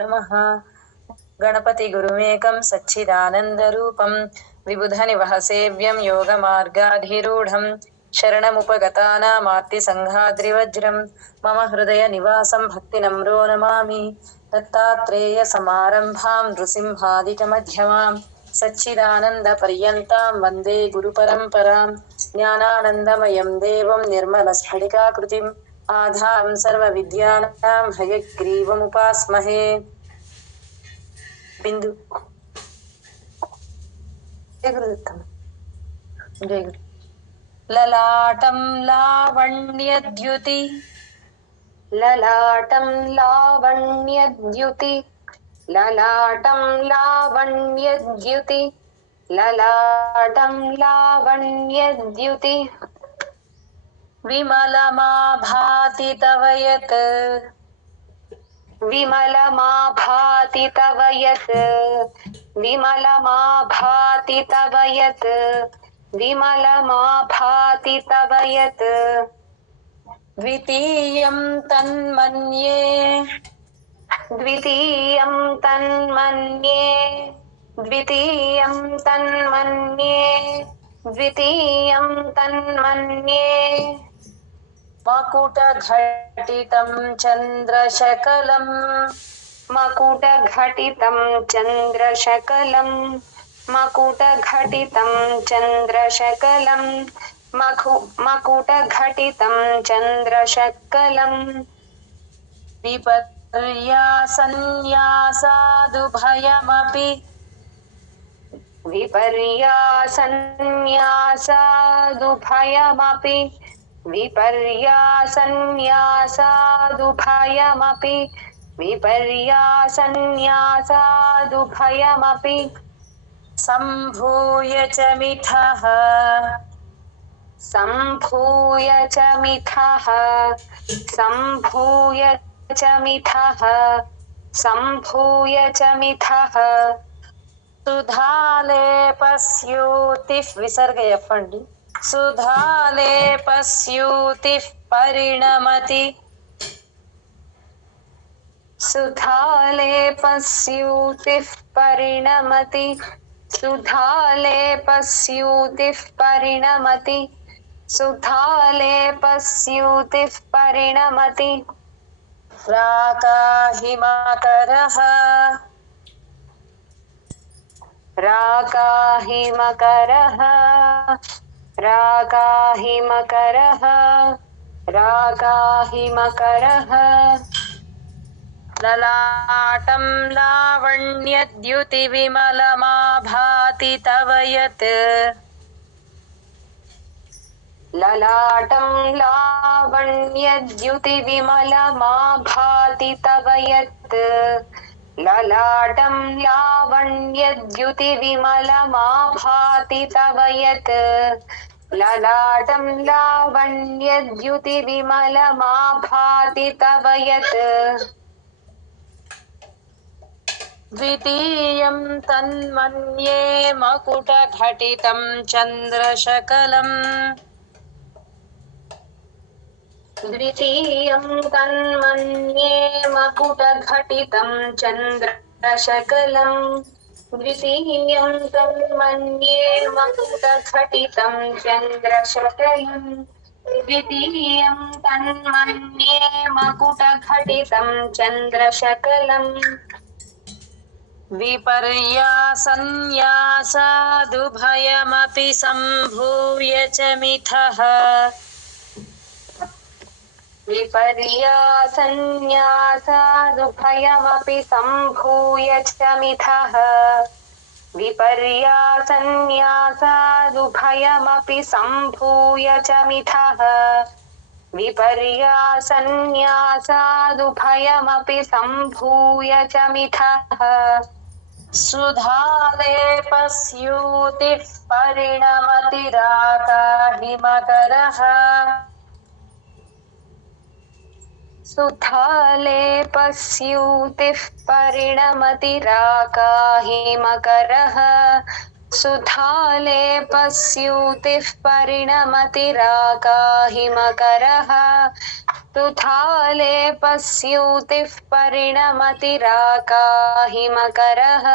नमः। गणपतिगुरुमेकं सच्चिदानन्दरूपं विबुधनिवहसेव्यं योगमार्गाधिरूढं शरणमुपगतानामार्तिसङ्घाद्रिवज्रं मम हृदयनिवासं भक्तिनम्रो नमामि। दत्तात्रेयसमारम्भां नृसिंहादिकमध्यमां सच्चिदानन्दपर्यन्तां वन्दे गुरुपरम्परां। ज्ञानानन्दमयं देवं निर्मलस्फटिकाकृतिम् आधारं सर्वविद्यानां हयग्रीवमुपास्महे। बिंदु जय गुरुदत्तम। जय गुरु। ललाटं लावण्यद्युति ललाटं लावण्यद्युति ललाटं लावण्यद्युति ललाटं लावण्यद्युति विमलमाभाति तव यत् विमलमाभाति तव यत् विमलमाभाति तव यत् विमलमाभाति तव यत् द्वितीयं तन्मन्ये द्वितीयं तन्मन्ये द्वितीयं तन्मन्ये द्वितीयं तन्मन्ये मकुटघटितं चन्द्रशकलं मकुटघटितं चन्द्रशकलं मकुटघटितं चन्द्रशकलं मकुटघटितं चन्द्रशकलं विपर्यासन्न्यासादुभयमपि विपर्यासन्न्यासादुभयमपि विपर्यासन्न्यासादुभयमपि विपर्यासन्न्यासादुभयमपि सम्भूय च मिथः सम्भूय च मिथः सम्भूय च मिथः सम्भूय च मिथः सुधालेपस्यूतिः विसर्ग एफंडी सुधालेपस्यूतिः परिणमति सुधालेपस्यूतिः परिणमति सुधालेपस्यूतिः परिणमति सुधालेपस्यूतिः परिणमति राकाहिमकरः राकाहिमकरः राकाहिमकरः राकाहिमकरः ललाटं लावण्यद्युतिविमलमाभाति तव यत् ललाटं लावण्यद्युतिविमलमाभाति तव यत् ललाटं लावण्यद्युतिविमलमाभाति तव यत् ललाटं लावण्यद्युतिविमलमाभाति तव यत् द्वितीयं तन्मन्ये मकुटघटितं चन्द्रशकलम् द्वितीयं तन्मन्ये मकुटघटितं चन्द्रशकलम् द्वितीयं तन्मन्ये मकुटघटितं चन्द्रशकलम् द्वितीयं तन्मन्ये मकुटघटितं चन्द्रशकलम् विपर्यासन्न्यासादुभयमपि सम्भूय च मिथः विपर्यासन्न्यासादुभयमपि सम्भूय च मिथः विपर्यासन्न्यासादुभयमपि सम्भूय च मिथः विपर्यासन्न्यासादुभयमपि सम्भूय च मिथः सुधालेपस्यूतिः परिणमति राकाहिमकरः सुधालेपस्यूतिः परिणमति राकाहिमकरः सुधालेपस्यूतिः परिणमति राकाहिमकरः तुथालेपस्यूतिः परिणमतिराकाहिमकरः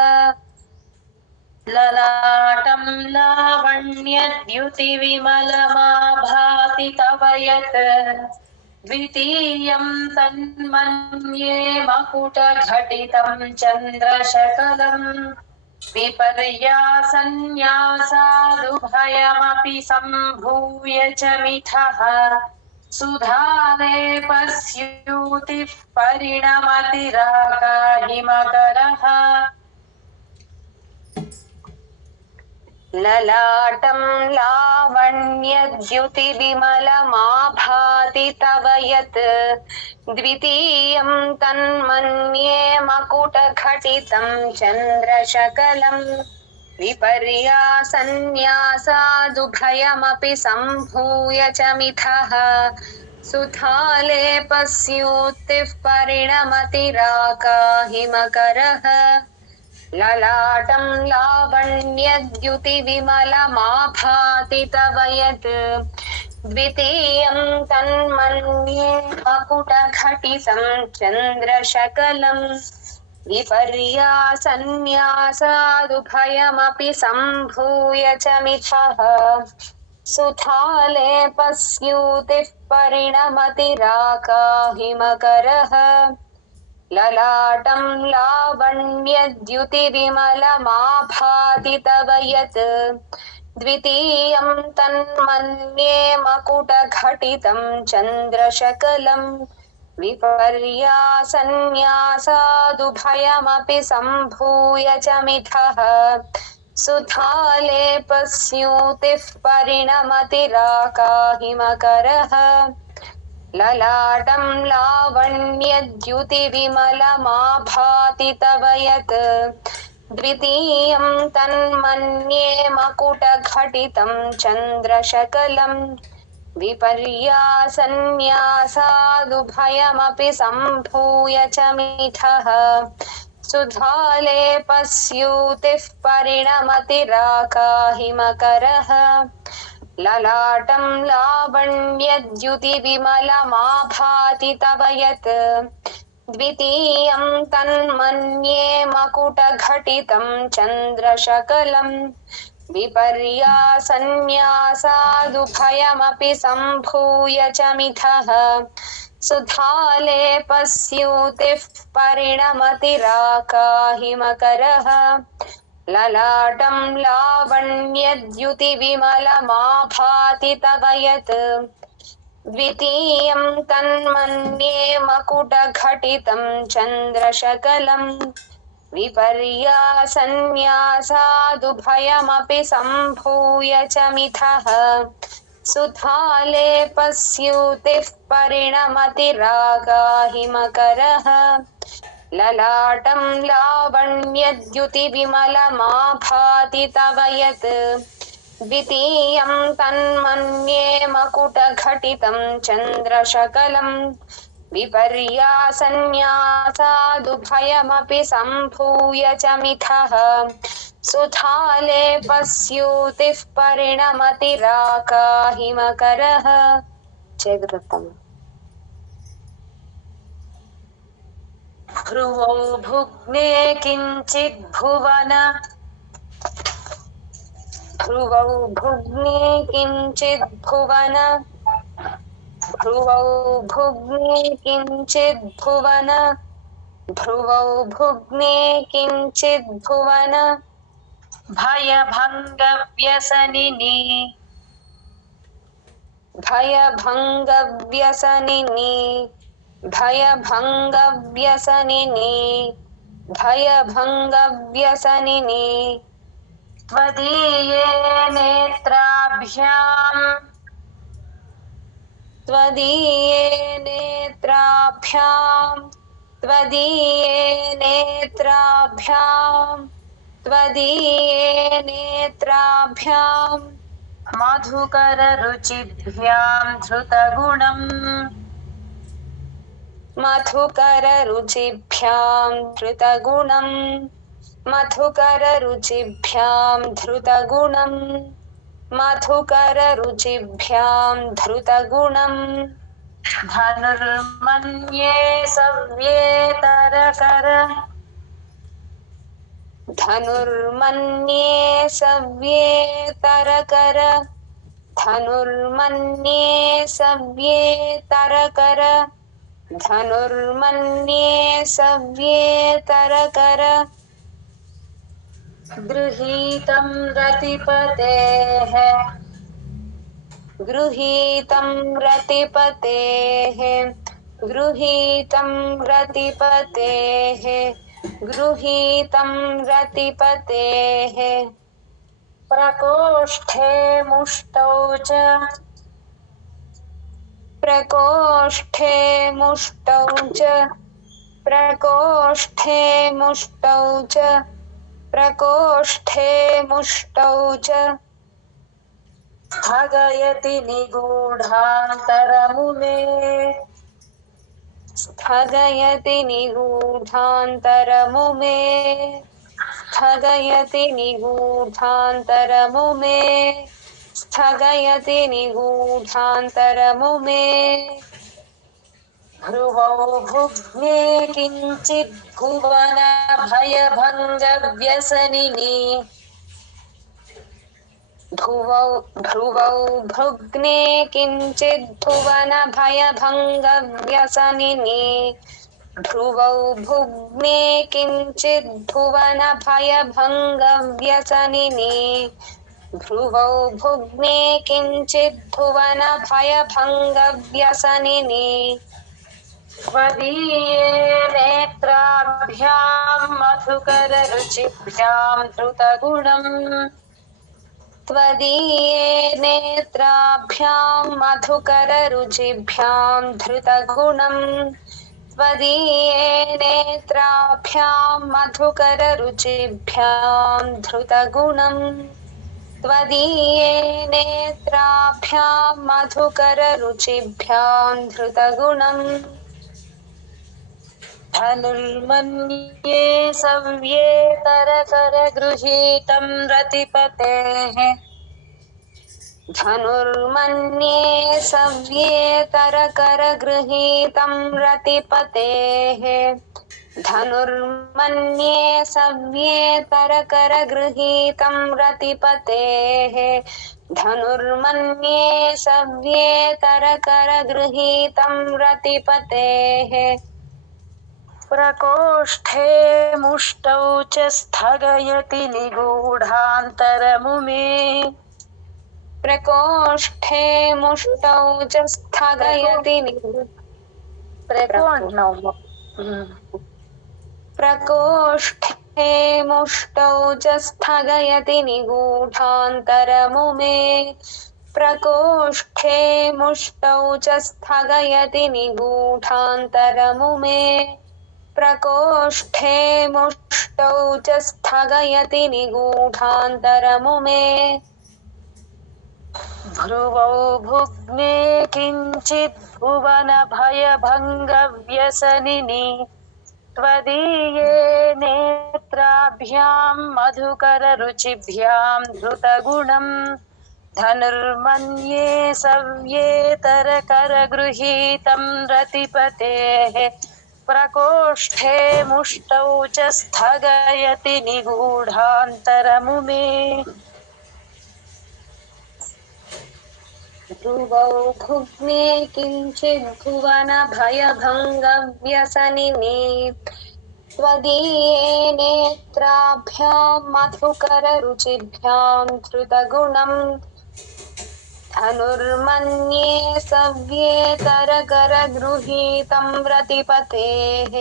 ललाटं लावण्यद्युतिविमलमाभाति तव यत् द्वितीयं तन्मन्ये मकुटघटितं चन्द्रशकलं विपर्यासन्न्यासादुभयमपि सम्भूय च मिथः सुधालेपस्यूतिः परिणमतिराकाहिमकरः ललाटं लावण्यद्युतिविमलमाभाति तव यत् द्वितीयं तन्मन्ये मकुटघटितं चन्द्रशकलं विपर्यासन्न्यासादुभयमपि सम्भूय च मिथः सुधालेपस्यूतिः परिणमतिराकाहिमकरः ललाटं लावण्यद्युतिविमलमाभाति तव यत् द्वितीयं तन्मन्ये मकुटघटितं चन्द्रशकलं विपर्यासन्न्यासादुभयमपि सम्भूय च मिथः सुधालेपस्यूतिः परिणमतिराकाहिमकरः ललाटं लावण्यद्युतिविमलमाभाति तव यत् द्वितीयं तन्मन्ये मकुटघटितं चन्द्रशकलं विपर्यासन्न्यासादुभयमपि सम्भूय च मिथः सुधालेपस्यूतिः परिणमतिराकाहिमकरः ललाटं लावण्यद्युतिविमलमाभाति तव यत् द्वितीयं तन्मन्ये मकुटघटितं चन्द्रशकलं विपर्यासन्न्यासादुभयमपि सम्भूय च मिथः सुधालेपस्यूतिः परिणमतिराकाहिमकरः ललाटं लावण्यद्युतिविमलमाभाति तव यत् द्वितीयं तन्मन्ये मकुटघटितं चन्द्रशकलं विपर्यासन्न्यासादुभयमपि सम्भूय च मिथः सुधालेपस्यूतिः परिणमतिराकाहिमकरः ललाटं लावण्यद्युतिविमलमाभाति तव यत् द्वितीयं तन्मन्ये मकुटघटितं चन्द्रशकलं विपर्यासन्न्यासादुभयमपि सम्भूय च मिथः सुधालेपस्यूतिः परिणमतिराकाहिमकरः ललाटं लावण्यद्युतिविमलमाभाति तव यत् द्वितीयं तन्मन्ये मकुटघटितं चन्द्रशकलं विपर्यासन्न्यासादुभयमपि सम्भूय च मिथः सुधालेपस्यूतिः परिणमतिराकाहिमकरः जयगुरुत्तम भ्रुवौ भुग्ने किञ्चित् भुवन भ्रुवौ भुग्ने किञ्चित् भुवन भ्रुवौ भुग्ने किञ्चित् भुवन भ्रुवौ भुग्ने किञ्चित् भुवन भयभङ्गव्यसनिनि भयभङ्गव्यसनिनि भयभङ्गव्यसनिनि भयभङ्गव्यसनिनि त्वदीये नेत्राभ्याम् त्वदीये नेत्राभ्याम् त्वदीये नेत्राभ्याम् त्वदीये नेत्राभ्याम् मधुकररुचिभ्यां धृतगुणम् मधुकररुचिभ्यां धृतगुणम् मधुकररुचिभ्यां धृतगुणम् मधुकररुचिभ्यां धृतगुणम् धनुर्मन्ये सव्येतरकर धनुर्मन्ये सव्येतरकर धनुर्मन्ये सव्येतरकर धनुर्मन्ये सव्येतरकर गृहीतं रतिपतेः गृहीतं रतिपतेः गृहीतं रतिपतेः गृहीतं रतिपतेः प्रकोष्ठे मुष्टौ च प्रकोष्ठे मुष्टौ च प्रकोष्ठे मुष्टौ च प्रकोष्ठे मुष्टौ च स्थगयति निगूढान्तरमुमे स्थगयति निगूढान्तरमुमे स्थगयति निगूढान्तरमुमे स्थगयति निगूढान्तरमुमे भ्रुवौ भुग्ने किञ्चित् भुवन भयभङ्गव्यसनिनि भ्रुवौ भृग्ने किञ्चित् भुवन भयभङ्गव्यसनिनि भ्रुवौ भुग्ने किञ्चित् भुवन भयभङ्गव्यसनिनि भ्रुवौ भुग्ने किञ्चित् भुवन भयभङ्गव्यसनिनि त्वदीये नेत्राभ्यां मधुकररुचिभ्यां धृतगुणम् त्वदीये नेत्राभ्यां मधुकररुचिभ्यां धृतगुणम् त्वदीये नेत्राभ्यां मधुकररुचिभ्यां धृतगुणम् त्वदीये नेत्राभ्यां मधुकररुचिभ्यां धृतगुणम् धनुर्मन्ये सव्येतरकरगृहीतं रतिपतेः धनुर्मन्ये सव्येतरकरगृहीतं रतिपतेः धनुर्मन्ये सव्येतरकरगृहीतं रतिपतेः धनुर्मन्ये सव्येतरकरगृहीतं रतिपतेः प्रकोष्ठे मुष्टौ च स्थगयति निगूढान्तरमुमे प्रकोष्ठे मुष्टौ च स्थगयति प्रकोष्ठे मुष्टौ च स्थगयति निगूढान्तरमुमे प्रकोष्ठे मुष्टौ च स्थगयति निगूढान्तरमुमे प्रकोष्ठे मुष्टौ च स्थगयति निगूढान्तरमुमे भ्रुवौ भुग्ने किञ्चित् भुवन भयभङ्गव्यसनिनि त्वदीये नेत्राभ्यां मधुकररुचिभ्यां धृतगुणम् धनुर्मन्ये सव्येतरकरगृहीतं रतिपतेः प्रकोष्ठे मुष्टौ च स्थगयति निगूढान्तरमुमे भ्रुवौ भुग्ने किञ्चित् भुवन भयभङ्गव्यसनिनि त्वदीये नेत्राभ्यां मधुकररुचिभ्यां धृतगुणम् धनुर्मन्ये सव्येतरकरगृहीतं रतिपतेः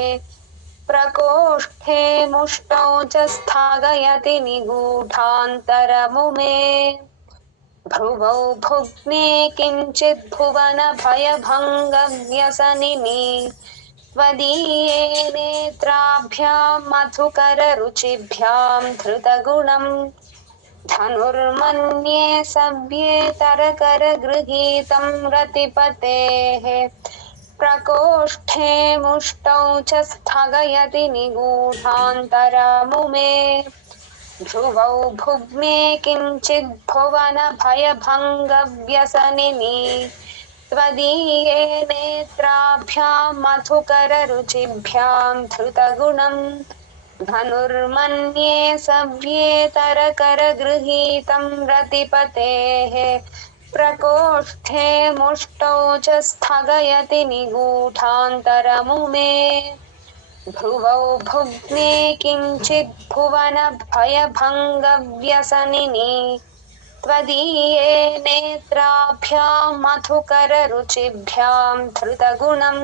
प्रकोष्ठे मुष्टौ च स्थगयति निगूढान्तरमुमे भ्रुवौ भुग्ने किञ्चित् भुवन भयभङ्गव्यसनिनि त्वदीये नेत्राभ्यां मधुकररुचिभ्यां धृतगुणम् धनुर्मन्ये सव्येतरकरगृहीतं रतिपतेः प्रकोष्ठे मुष्टौ च स्थगयति निगूढान्तरमुमे भ्रुवौ भुग्ने किञ्चित् भुवन भयभङ्गव्यसनिनि त्वदीये नेत्राभ्यां मधुकररुचिभ्यां धृतगुणं धनुर्मन्ये सव्येतरकरगृहीतं रतिपतेः प्रकोष्ठे मुष्टौ च स्थगयति निगूढान्तरमुमे भ्रुवौ भुग्ने किञ्चित् भुवनभयभङ्गव्यसनिनि त्वदीये नेत्राभ्यां मधुकररुचिभ्यां धृतगुणं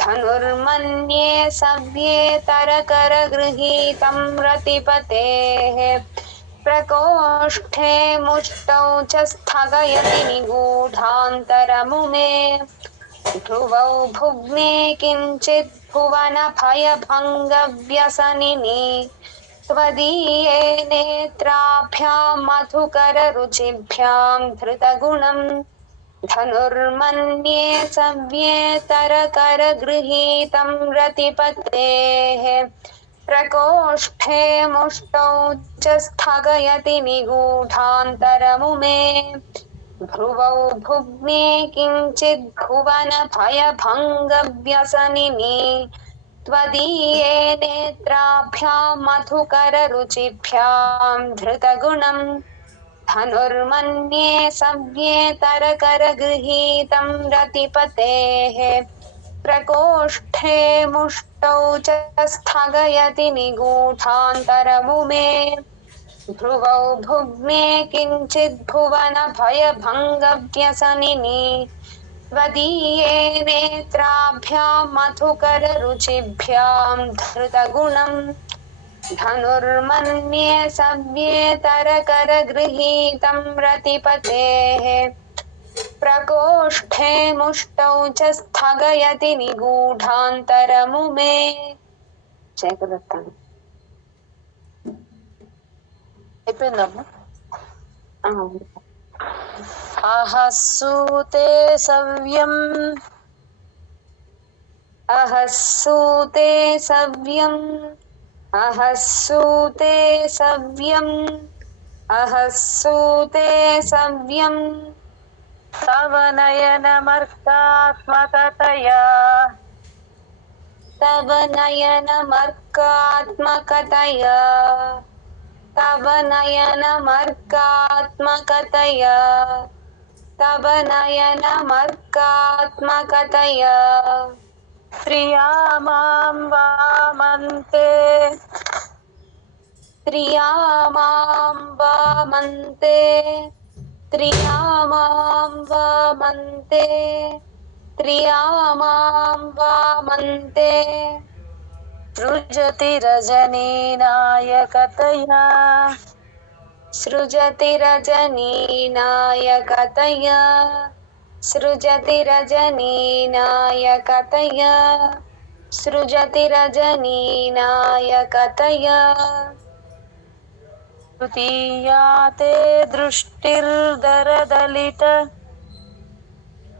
धनुर्मन्ये सव्येतरकरगृहीतं रतिपतेः प्रकोष्ठे मुष्टौ च स्थगयति निगूढान्तरमुमे भ्रुवौ भुग्ने किञ्चित् भुवनभयभङ्गव्यसनिनि त्वदीये नेत्राभ्यां मधुकररुचिभ्यां धृतगुणं धनुर्मन्ये सव्येतरकरगृहीतं रतिपतेः प्रकोष्ठे मुष्टौ च स्थगयति निगूढान्तरमुमे भ्रुवौ भुग्ने किञ्चित् भुवनभयभङ्गव्यसनिनि त्वदीये नेत्राभ्यां मधुकररुचिभ्यां धृतगुणं धनुर्मन्ये सव्येतरकरगृहीतं रतिपतेः प्रकोष्ठे मुष्टौ च स्थगयति निगूढान्तरमुमे भ्रुवौ भुग्ने किञ्चित् भुवनभयभङ्गव्यसनिनि त्वदीये नेत्राभ्यां मधुकररुचिभ्यां धृतगुणं धनुर्मन्ये सव्येतरकरगृहीतं रतिपतेः प्रकोष्ठे मुष्टौ च स्थगयति निगूढान्तरमुमे అయిపోయిందమ్మా. అహస్సూతే సవ్యం अहस्सूते सव्यं अहस्सूते सव्यं अहस्सूते सव्यं తవ నయనమర్కాత్మకతయా तव नयनमर्कात्मकतया तव नयनमर्कात्मकतया तव नयनमर्कात्मकतया ప్రియా మాం వామంతే त्रिया मां वामन्ते त्रिया मां वामन्ते त्रिया मां वामन्ते సృజతి రజనీనాయకతయా सृजति रजनीनायकतया सृजति रजनीनायकतया सृजति रजनीनायकतया తృతీయా తే దృష్టిర్దరదలిత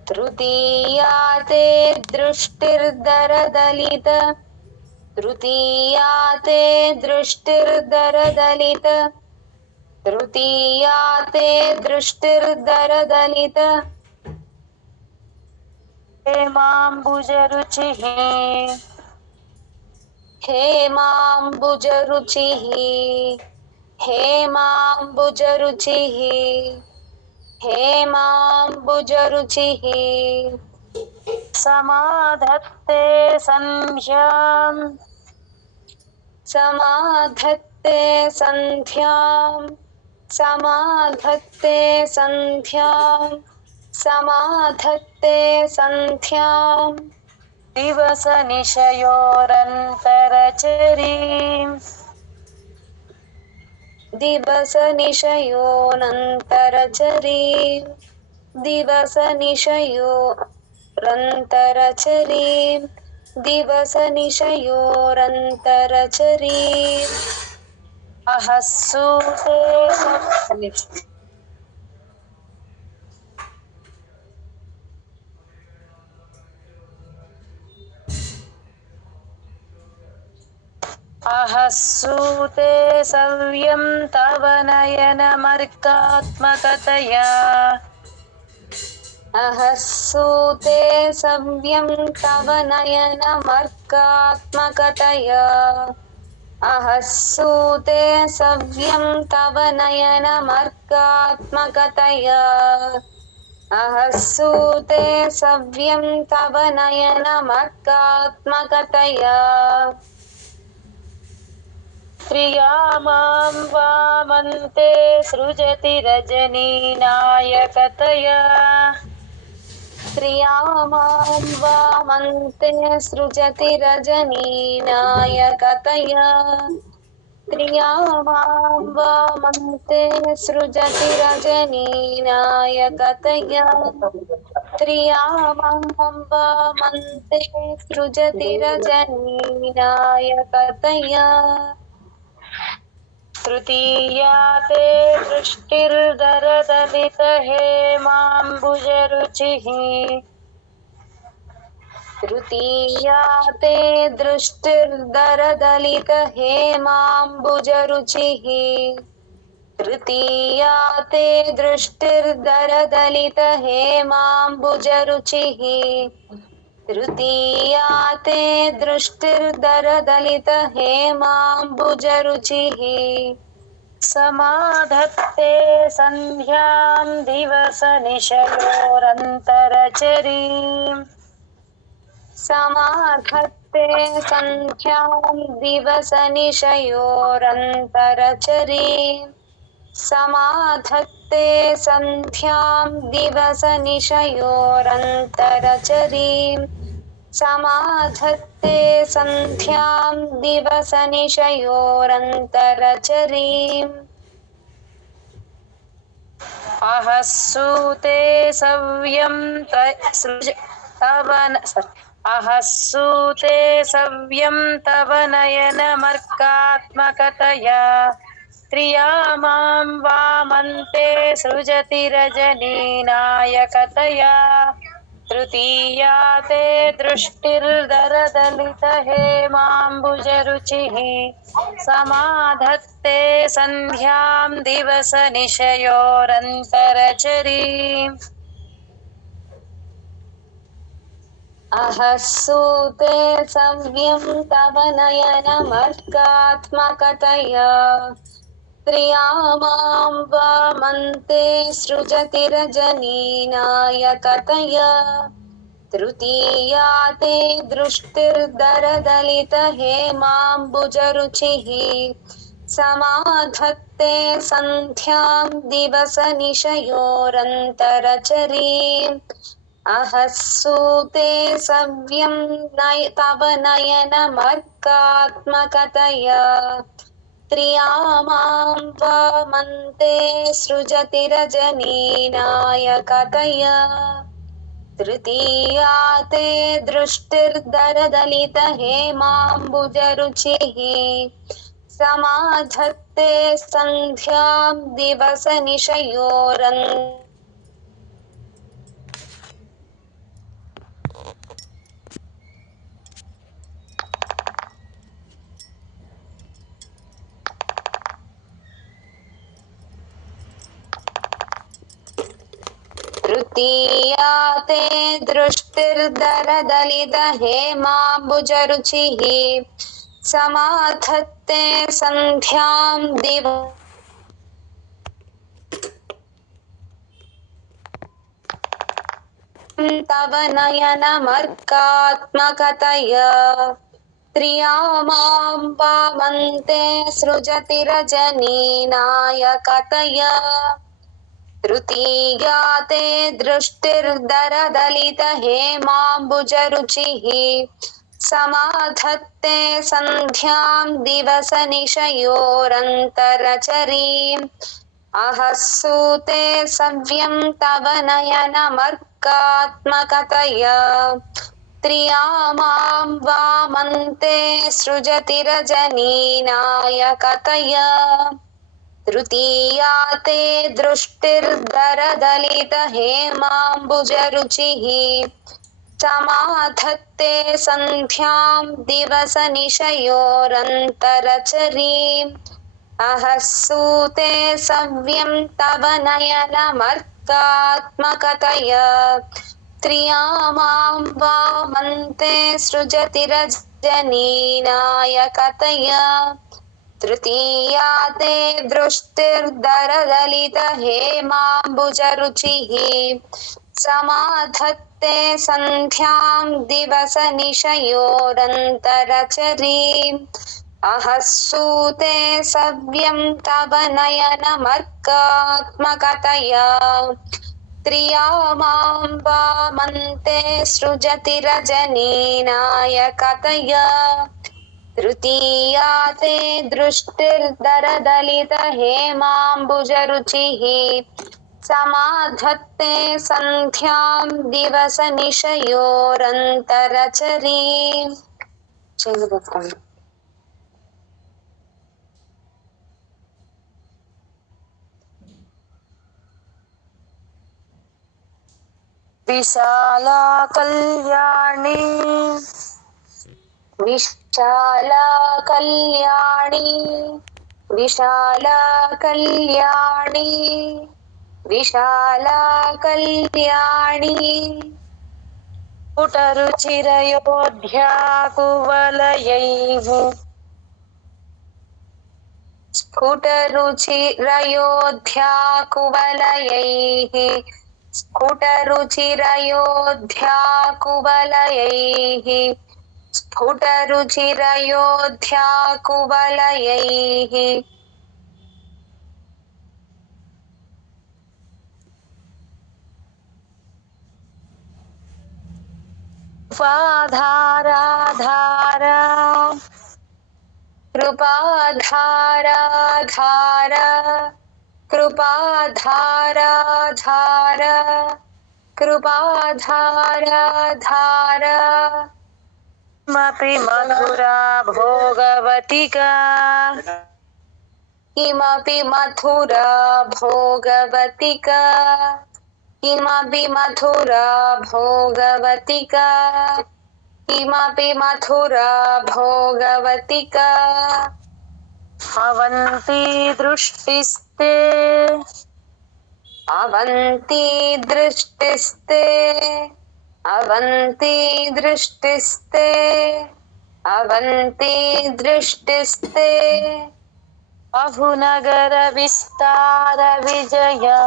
तृतीया ते दृष्टिर्दरदलित तृतीया ते दृष्टिर्दरदलित तृतीया ते दृष्टिर्दरदलित హేమాంబుజరుచిః हेमाम्बुजरुचिः हेमाम्बुजरुचिः हेमाम्बुजरुचिः సమాధత్తే సంధ్యాం समाधत्ते सन्ध्यां समाधत्ते सन्ध्यां समाधत्ते सन्ध्यां దివస నిశయోరంతరచరీం दिवसनिशयोऽनन्तरचरीं दिवसनिशयोरन्तरचरीं दिवसनिशयोरन्तरचरीम् అహస్సూతే అహస్సూతే సవ్యం తవ నయనమర్కాత్మకతయా अहस्सूते सव्यं तव नयनमर्कात्मकतया अहस्सूते सव्यं तव नयनमर्कात्मकतया अहस्सूते सव्यं तव नयनमर्कात्मकतया त्रियामां वामन्ते सृजति रजनीनायकतया त्रियामां वामन्ते सृजति रजनीनायकतया त्रियामां वामन्ते सृजति रजनीनायकतया त्रियामां वामन्ते सृजति रजनीनायकतया तृतीया ते दृष्टिर्दरदलितहेमाम्बुजरुचिः तृतीया ते दृष्टिर्दरदलितहेमाम्बुजरुचिः तृतीया ते दृष्टिर्दरदलितहेमाम्बुजरुचिः तृतीया ते दृष्टिर्दरदलितहेमाम्बुजरुचिः समाधत्ते सन्ध्यां दिवसनिशयोरन्तरचरीम् समाधत्ते सन्ध्यां दिवसनिशयोरन्तरचरीम् समाधत्ते सन्ध्यां दिवसनिशयोरन्तरचरीम् समाधत्ते सन्ध्यां दिवसनिशयोरन्तरचरीम् अहस्सूते सव्यं अहस्सूते सव्यं तव नयनमर्कात्मकतया त्रियामां वामन्ते सृजति रजनीनायकतया तृतीया ते दृष्टिर्दरदलितहेमाम्बुजरुचिः समाधत्ते सन्ध्यां दिवसनिशयोरन्तरचरीम् अहस्सूते सव्यं तव नयनमर्कात्मकतया त्रियामां वामन्ते सृजति रजनीनायकतया तृतीया ते दृष्टिर्दरदलितहेमाम्बुजरुचिः समाधत्ते सन्ध्यां दिवसनिशयोरन्तरचरीम् अहस्सूते सव्यं तव नयनमर्कात्मकतया त्रियामां वामन्ते सृजति रजनीनायकतया तृतीया ते दृष्टिर्दरदलितहेमाम्बुजरुचिः समाधत्ते सन्ध्यां दिवसनिशयोरन्तरचरीम् तृतीया ते दृष्टिर्दरदलितहेमाम्बुजरुचिः समाधत्ते सन्ध्यां तव नयनमर्कात्मकतया त्रियामां वामन्ते सृजति रजनीनायकतया तृतीया ते दृष्टिर्दरदलितहेमाम्बुजरुचिः समाधत्ते सन्ध्यां दिवसनिशयोरन्तरचरीम् अहस्सूते सव्यं तव नयनमर्कात्मकतया त्रियामां वामन्ते सृजति रजनीनायकतया तृतीया ते दृष्टिर्दरदलितहेमाम्बुजरुचिः समाधत्ते सन्ध्यां दिवसनिशयोरन्तरचरीम् अहस्सूते सव्यं तव नयनमर्कात्मकतया सर्गात्मकतया त्रियामां वामन्ते सृजति रजनीनायकतया तृतीया ते दृष्टिर्दरदलितहेमाम्बुजरुचिः समाधत्ते सन्ध्यां दिवसनिशयोरन्तरचरीम् अहस्सूते सव्यं तव नयनमर्कात्मकतया त्रियामां वामन्ते सृजति रजनीनायकतया तृतीया ते दृष्टिर्दरदलितहेमाम्बुजरुचिः समाधत्ते सन्ध्यां दिवसनिशयोरन्तरचरीम् विशाला कल्याणी विशाला कल्याणी विशाला कल्याणी विशाला कल्याणी स्फुटरुचिरयोध्या कुवलयैः स्फुटरुचिरयोध्या कुवलयैः स्फुटरुचिरयोध्या कुवलयैः स्फुटरुचिरयोध्या कुवलयैः कृपाधाराधारा कृपाधाराधारा कृपाधाराधारा कृपाधाराधारा किमपि मधुरा भोगवतिका किमपि मथुरा भोगवतिका किमपि मथुरा भोगवतिका किमपि मथुरा भोगवतिका अवन्ती दृष्टिस्ते अवन्ती दृष्टिस्ते अवन्ती दृष्टिस्ते अवन्ती दृष्टिस्ते बहुनगर विस्तार विजया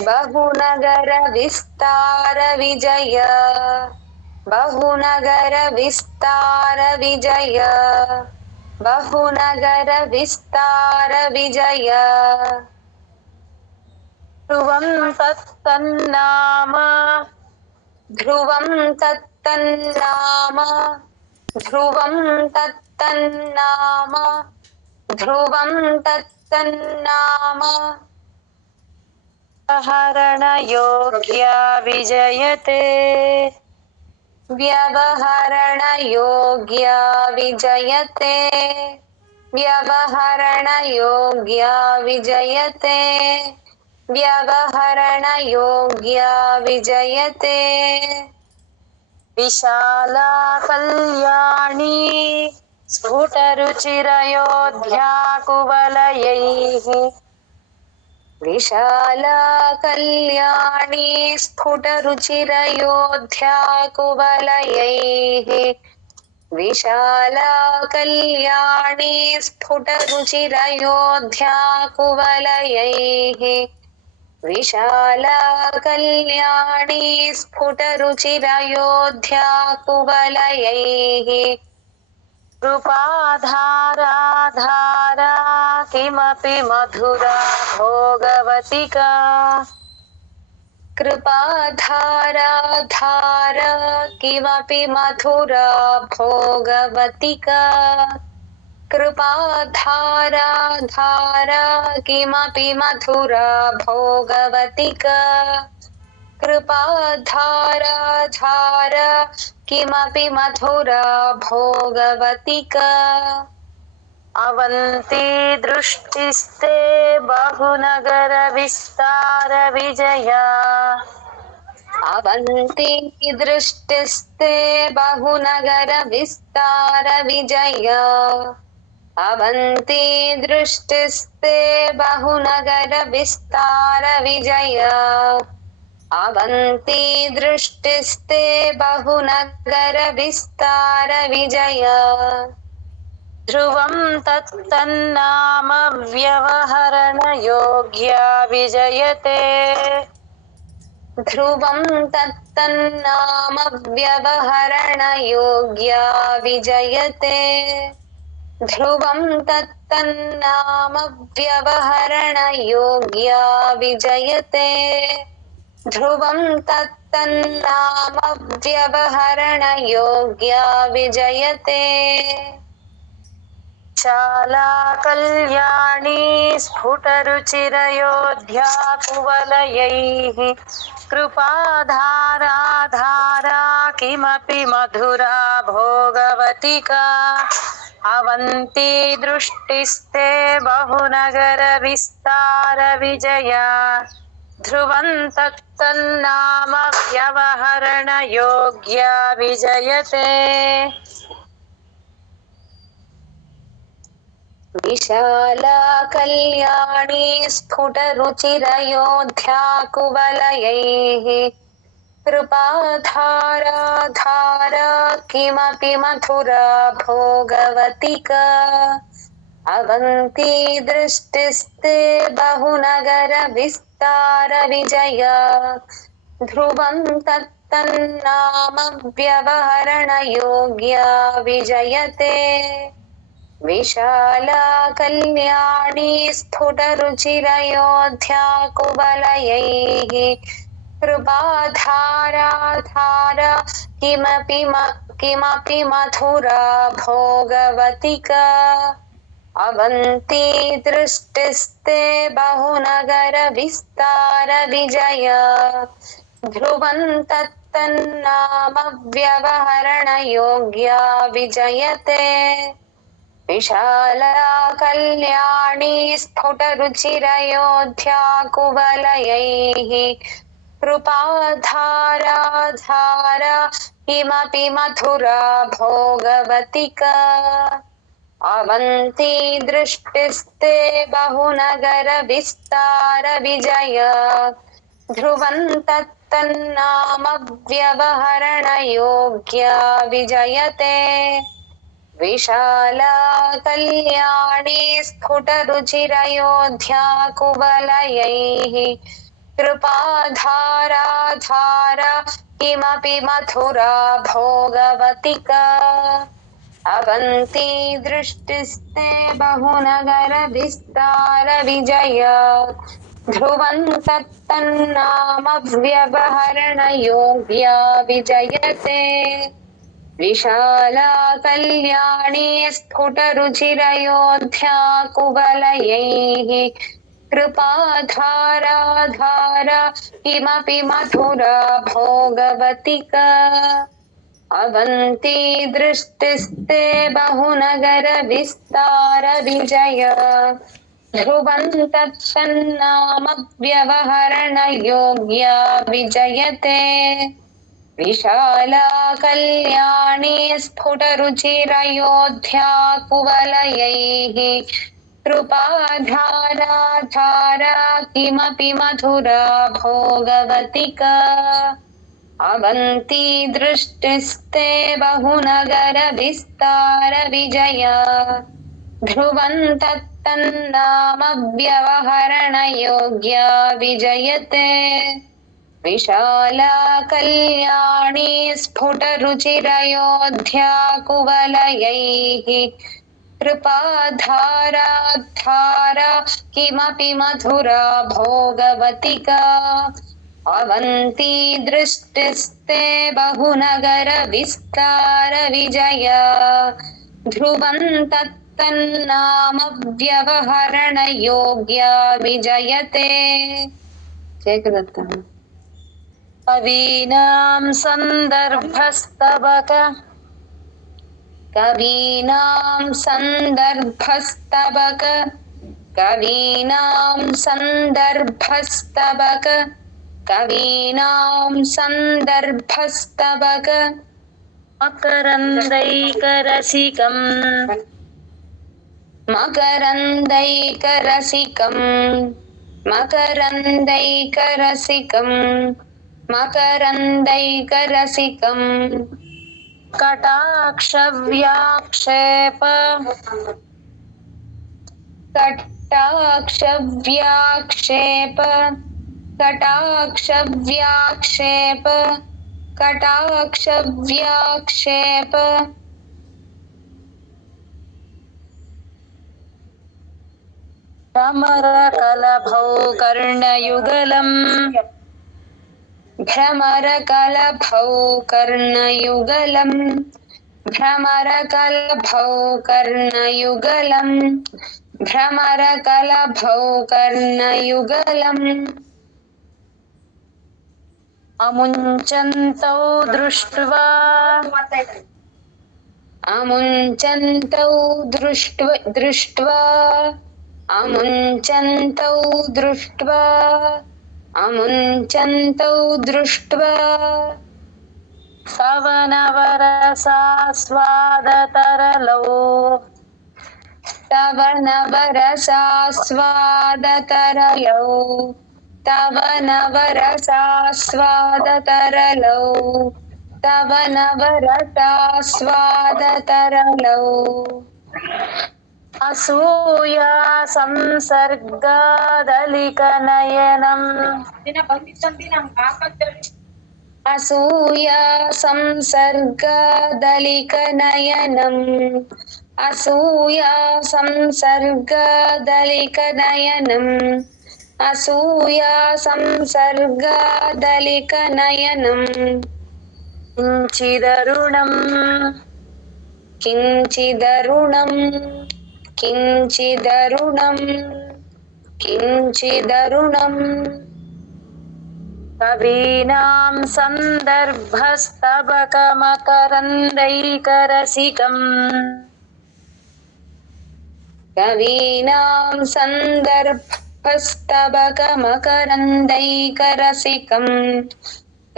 बहुनगर विस्तार विजय बहुनगर विस्तार विजय बहुनगर विस्तार विजय ध्रुवं तत्तन्नाम ध्रुवं तत्तन्नाम ध्रुवं तत्तन्नाम ध्रुवं तत्तन्नाम हरणयोग्या विजयते व्यवहरणयोग्या विजयते व्यवहरणयोग्या विजयते व्यवहरणयोग्या विजयते विशाला कल्याणी स्फुटरुचिरयोध्या कुवलयैः विशाला कल्याणी स्फुटरुचिरयोध्या कुवलयैः विशाला कल्याणी स्फुटरुचिरयोध्या कुवलयैः विशाला कल्याणी स्फुटरुचिरयोध्या कुवलयैः कृपाधाराधारा किमपि मधुरा भोगवतिका कृपाधाराधारा किमपि मधुरा भोगवतिका कृपाधाराधारा किमपि मधुरा भोगवतिका कृपाधाराधारा किमपि मधुरा भोगवतिका अवन्ती दृष्टिस्ते बहुनगर विस्तार विजया अवन्ती दृष्टिस्ते बहुनगर विस्तार विजय अवन्ति दृष्टिस्ते बहुनगर विस्तार विजय अवन्ति दृष्टिस्ते बहुनगर विस्तार विजय ध्रुवं तत्तन्नाम व्यवहरणयोग्या विजयते ध्रुवं तत्तन्नाम व्यवहरणयोग्या विजयते ध्रुवं तत्तन्नाम व्यवहरणयोग्या विजयते ध्रुवं तत्तन्नाम व्यवहरणयोग्या विजयते शाला कल्याणी स्फुटरुचिरयोध्या कुवलयैः कृपाधारा धारा किमपि मधुरा भोगवतिका अवन्ति दृष्टिस्ते बहुनगर विस्तार विजया ध्रुवं तत्तन्नाम व्यवहरणयोग्या विजयते विशाला कल्याणी स्फुटरुचिरयोध्या कुवलयैः कृपाधारा धारा किमपि मधुरा भोगवतिका अवन्ति दृष्टिस्ते बहुनगर विस्तार विजया ध्रुवं तत्तन्नाम व्यवहरणयोग्या विजयते विशाला कल्याणी स्फुटरुचिरयोध्या कुवलयैः कृपाधारा धारा किमपि मधुरा भोगवतिका अवन्ति दृष्टिस्ते बहुनगर विस्तार विजया ध्रुवं तत्तन्नाम व्यवहरणयोग्या विजयते विशाला कल्याणी स्फुटरुचिरयोध्या कुवलयैः कृपाधारा धारा किमपि मधुरा भोगवतिका अवन्ति दृष्टिस्ते बहुनगर विस्तार विजया ध्रुवं तत्तन्नाम व्यवहरणयोग्या विजयते विशाला कल्याणी स्फुटरुचिरयोध्या कुवलयैः कृपाधारा धारा किमपि मधुरा भोगवतिका अवन्ति दृष्टिस्ते बहुनगर विस्तार विजया ध्रुवं तत्तन्नाम व्यवहरणयोग्या विजयते विशाला कल्याणी स्फुटरुचिरयोध्या कुवलयैः कृपाधारा धारा किमपि मधुरा भोगवतिका अवन्ति दृष्टिस्ते बहुनगर विस्तार विजया ध्रुवं तत्तन्नाम व्यवहरणयोग्या विजयते विशाला कल्याणी स्फुटरुचिरयोध्या कुवलयैः कृपाधारा धारा किमपि मधुरा भोगवतिका अवन्ति दृष्टिस्ते बहुनगर विस्तार विजया ध्रुवं तत्तन्नाम व्यवहरणयोग्या विजयते विशाला कल्याणी स्फुटरुचिरयोध्या कुवलयैः कृपाधारा धारा किमपि मधुरा भोगवतिका अवन्ति दृष्टिस्ते बहुनगर विस्तार विजया ध्रुवं तत्तन्नाम व्यवहरणयोग्या विजयते। जय गुरुदत्त। कवीनां सन्दर्भस्तबक कवीनां सन्दर्भस्तबक कवीनां सन्दर्भस्तबक कवीनां मकरन्दैकरसिकम् मकरन्दैकरसिकम् मकरन्दैकरसिकम् कटाक्षव्याक्षेप कटाक्षव्याक्षेप कटाक्षव्याक्षेप कटाक्षव्याक्षेप भ्रमरकलभौ कर्णयुगलम् भ्रमरकलभौ कर्णयुगलम् भ्रमरकलभौ कर्णयुगलम् भ्रमरकलभौ कर्णयुगलम् अमुञ्चन्तौ दृष्ट्वा अमुञ्चन्तौ दृष्ट्वा अमुञ्चन्तौ दृष्ट्वा अमुञ्चन्तौ दृष्ट्वा सवनवरसास्वादतरलौ तव नवरसास्वादतरलौ तव नवरसास्वादतरलौ तव नवरसास्वादतरलौ असूया संसर्गादलिकनयनम् असूया संसर्गादलिकनयनम् असूया संसर्गादलिकनयनम् असूया संसर्गादलिकनयनम् किञ्चिदरुणम् किञ्चिदरुणम् किञ्चिदरुणम् किञ्चिदरुणम् कवीनां सन्दर्भस्तबकमकरन्दैकरसिकम् कवीनां सन्दर्भस्तबकमकरन्दैकरसिकम्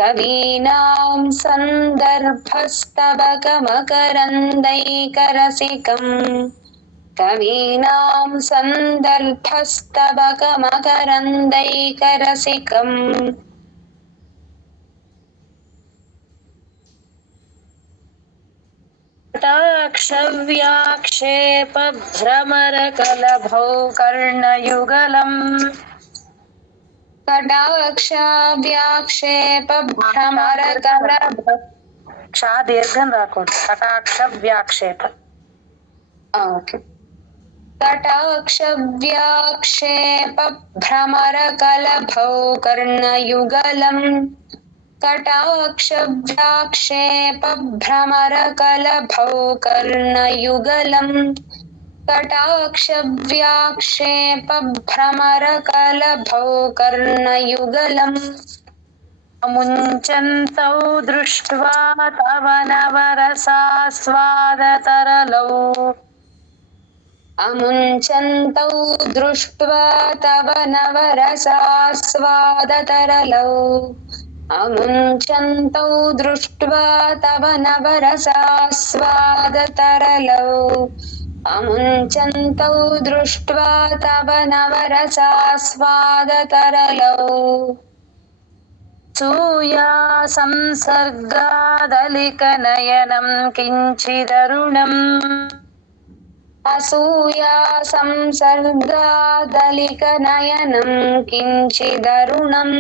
कवीनां सन्दर्भस्तबकमकरन्दैकरसिकम् कवीनां सन्दर्भस्तबकमकरन्दैकरसिकम् कटाक्षव्याक्षेपभ्रमरकलभौ कर्णयुगलम् कटाक्षव्याक्षेपभ्रमरकलभौ क्षा दीर्घं राकूडదు कटाक्षव्याक्षेप ओके कटाक्षव्याक्षेपभ्रमरकलभौ कर्णयुगलम् कटाक्षव्याक्षेपभ्रमरकलभौ कर्णयुगलम् कटाक्षव्याक्षेपभ्रमरकलभौ कर्णयुगलम् अमुञ्चन्तौ दृष्ट्वा तव नवरसास्वादतरलौ अमुञ्चन्तौ दृष्ट्वा तव नवरसास्वादतरलौ अमुञ्चन्तौ दृष्ट्वा तव नवरसास्वादतरलौ अमुञ्चन्तौ दृष्ट्वा तव नवरसास्वादतरलौ सूया संसर्गादलिकनयनम् किञ्चिदरुणम् असूया संसर्गादलिकनयनम् किञ्चिदरुणम्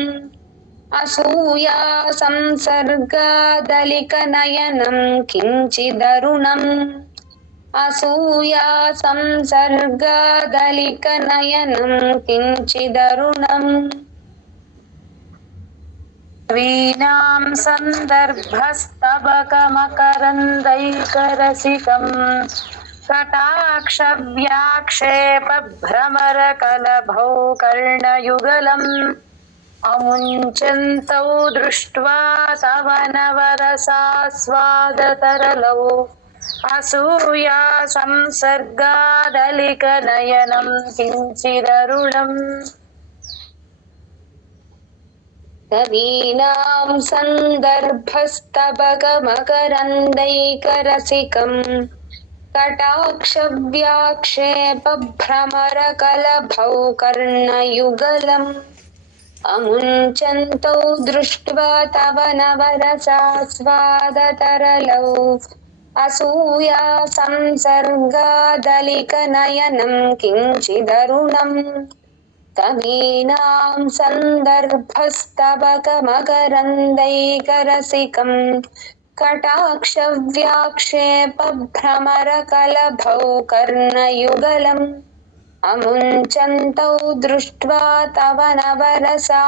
असूया संसर्गादलिकनयनम् किञ्चिदरुणम् असूया संसर्गादलिकनयनम् किञ्चिदरुणम् कवीनां सन्दर्भस्तबकमकरन्दैकरसिकम् कटाक्षव्याक्षेपभ्रमरकलभौ कर्णयुगलम् अमुञ्चन्तौ दृष्ट्वा तव नवरसास्वादतरलौ असूया संसर्गादलिकनयनम् किञ्चिदरुणम् कवीनां सन्दर्भस्तबकमकरन्दैकरसिकम् कटाक्षव्याक्षेपभ्रमरकलभौ कर्णयुगलम् अमुञ्चन्तौ दृष्ट्वा तव नवरसास्वादतरलौ असूया संसर्गादलिकनयनं किञ्चिदरुणम् कवीनां सन्दर्भस्तबकमकरन्दैकरसिकम् कटाक्षव्याक्षेपभ्रमरकलभौ कर्णयुगलम् अमुञ्चन्तौ दृष्ट्वा तव नवरसास्वादतरलौ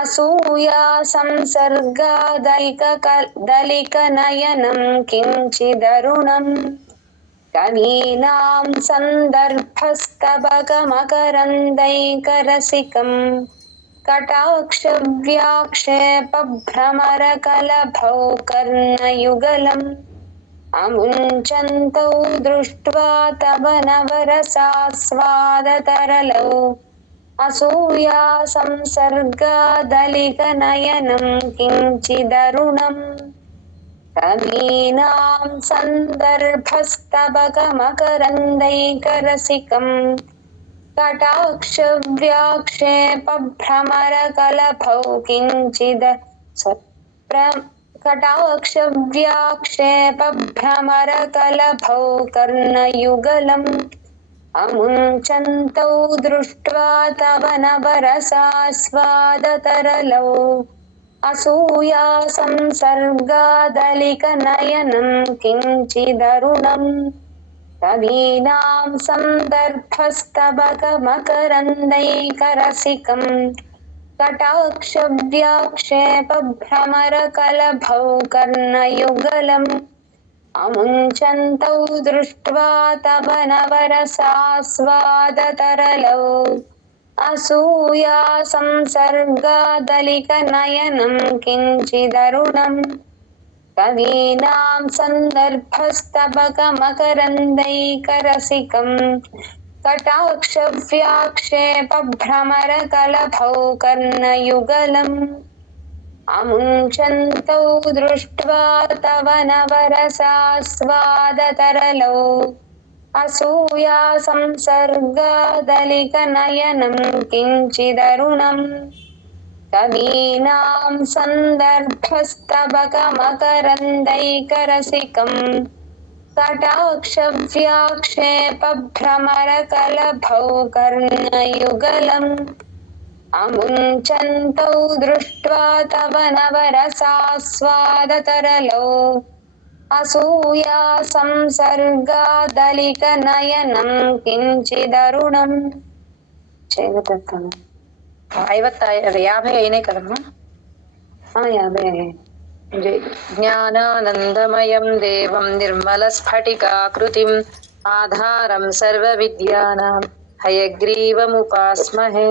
असूया संसर्गादलिकनयनं किञ्चिदरुणम् कवीनां सन्दर्भस्तबकमकरन्दैकरसिकम् कटाक्षव्याक्षेपभ्रमरकलभौ कर्णयुगलम् अमुञ्चन्तौ दृष्ट्वा तव नवरसास्वादतरलौ असूया संसर्गादलिकनयनं किञ्चिदरुणम् कवीनां सन्दर्भस्तबकमकरन्दैकरसिकम् कटाक्षव्याक्षेपभ्रमरकलभौ कटाक्षव्याक्षेपभ्रमरकलभौ कर्णयुगलम् अमुञ्चन्तौ दृष्ट्वा तव नवरसास्वादतरलौ असूया संसर्गादलिकनयनं किञ्चिदरुणम् कवीनां सन्दर्भस्तबकमकरन्दैकरसिकम् कटाक्षव्याक्षेपभ्रमरकलभौ कर्णयुगलम् अमुञ्चन्तौ दृष्ट्वा तव नवरसास्वादतरलौ असूया संसर्गादलिकनयनं किञ्चिदरुणम् कवीनां सन्दर्भस्तबकमकरन्दैकरसिकम् कटाक्षव्याक्षेपभ्रमरकलभौ कर्णयुगलम् अमुञ्चन्तौ दृष्ट्वा तव नवरसास्वादतरलौ असूया संसर्गादलिकनयनं किञ्चिदरुणम् कवीनां सन्दर्भस्तबकमकरन्दैकरसिकम् कटाक्षव्याक्षेपभ्रमरकलभौ कर्णयुगलम् अमुञ्चन्तौ दृष्ट्वा तव नवरसास्वादतरलौ असूया संसर्गादलिकनयनं किञ्चिदरुणम् 50 ಏನೇ ಕಲಮ್ಮ 50 ಜ್ಞಾನಾನಂದಮಯಂ ದೇವಂ ನಿರ್ಮಲಸ್ಫಟಿಕಾಕೃತಿಂ ಆಧಾರಂ ಸರ್ವವಿದ್ಯಾನಾಂ ಹಯಗ್ರೀವमुपास्महे